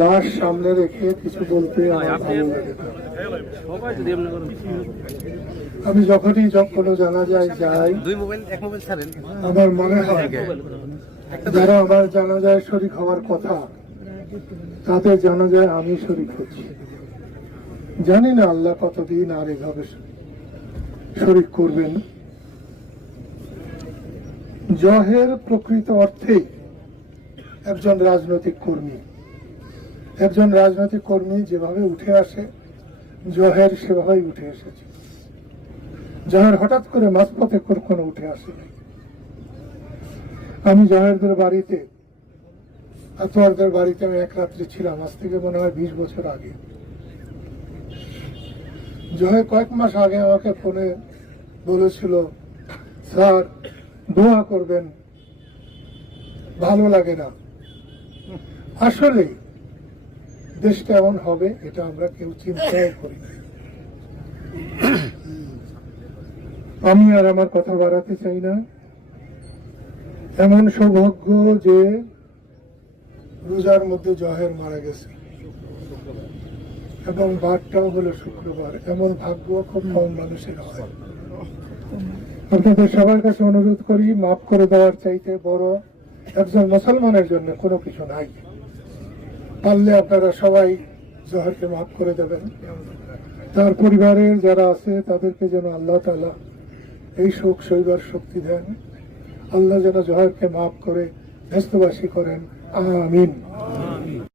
লাশ সামনে রেখে কিছু বলতে আমার ভালো লাগে না। আমি যখনই কোনো জানাজায় যাই আমার মনে হয় যারা আমার জানাজায় শরীক হওয়ার কথা তাদের জানাজায় আমি শরীক হচ্ছি। জানি না আল্লাহ কতদিন আর এভাবে শরীক করবেন। জহের প্রকৃত অর্থে একজন রাজনৈতিক কর্মী। একজন রাজনৈতিক কর্মী যেভাবে উঠে আসে জহের সেভাবেই উঠে এসেছে। জহের হঠাৎ করে মাঝপথে কখনো উঠে আসে। আমি জহেরদের বাড়িতে আতোয়ারদের বাড়িতে আমি এক রাত্রে ছিলাম, আজ থেকে মনে হয় 20 বছর আগে। জহের কয়েক মাস আগে আমাকে ফোনে বলেছিল, স্যার দোয়া করবেন, ভালো লাগে না। আসলে দেশটা এমন হবে এটা আমরা কেউ চিন্তাও করি না। আমি আর আমার কথা বাড়াতে চাই না। এমন সৌভাগ্য যে রোজার মধ্যে জহের মারা গেছে এবং বারটাও হলো শুক্রবার। এমন ভাগ্য খুব কম মানুষের হয়। আপনাদের সবার কাছে অনুরোধ করি, মাফ করে দেওয়ার চাইতে বড় একজন মুসলমানের জন্য কোনো কিছু নাই। পারলে আপনারা সবাই জহরকে মাফ করে দেবেন। তার পরিবারের যারা আছে তাদেরকে যেন আল্লাহ তাআলা এই শোক সইবার শক্তি দেন। আল্লাহ যেন জহরকে মাফ করে ব্যস্তবাসী করেন। আমিন।